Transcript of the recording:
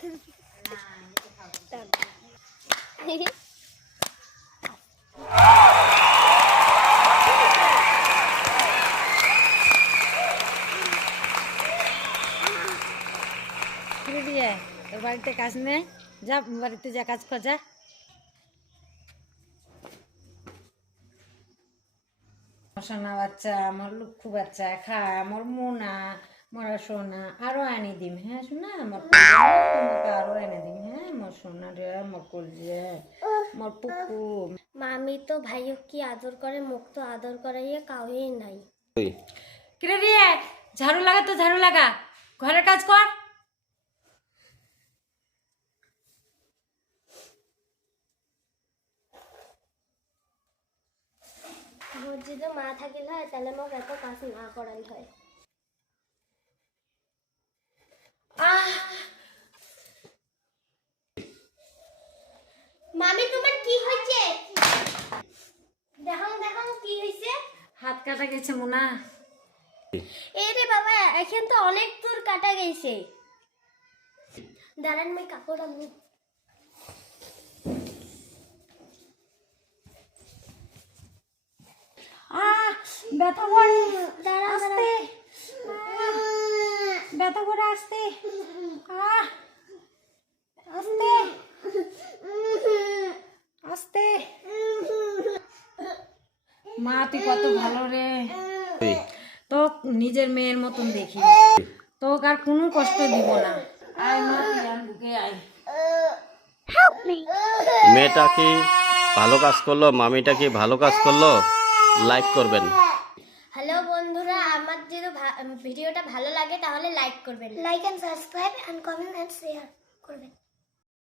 তোর বাড়িতে কাজ নেই, যা বাড়িতে যা কাজ কর যা। সোনা বাচ্চা, আমার লুক্ষু বাচ্চা খায়, আমার মোনা মরা সোনা আরো এনে দিম। হ্যাঁ শোনা, আমার তোমাকে আরো এনে দিম। হ্যাঁ আমার সোনা রে, আমার কলজে, আমার পুকু। মামি তো ভাইও কি আদর করে, মুখ তো আদর করাইয়ে কাউই নাই। কিরে রিয়া, ঝাড়ু লাগা তো ঝাড়ু লাগা, ঘরের কাজ কর। মোর যদি মা থাকিল হয় তাহলে মোক এত কাজ না করাই হয়। মামি তোমার কি হয়েছে? দেখাও দেখাও কি হয়েছে। হাত কাটা গেছে মোনা। এরে বাবা, এখন তো অনেক দূর কাটা গেছে। দাঁড়ান আমি কাপড় আনি। ব্যথা করে, দাঁড়া আস্তে ব্যথা করে, আস্তে আস্তে আস্তে। মা তুই কত ভালো রে, তো নিজের মেয়ের মতন দেখি, তোকে আর কোনো কষ্ট দিব না। আয় মা, তুই আর বুকে আয়। মেয়েটা কি ভালো কাজ করলো, মামিটা কি ভালো কাজ করলো? লাইক করবেন। হ্যালো বন্ধুরা, আমার যদি ভিডিওটা ভালো লাগে তাহলে লাইক করবেন, like and subscribe and comment and share করবেন।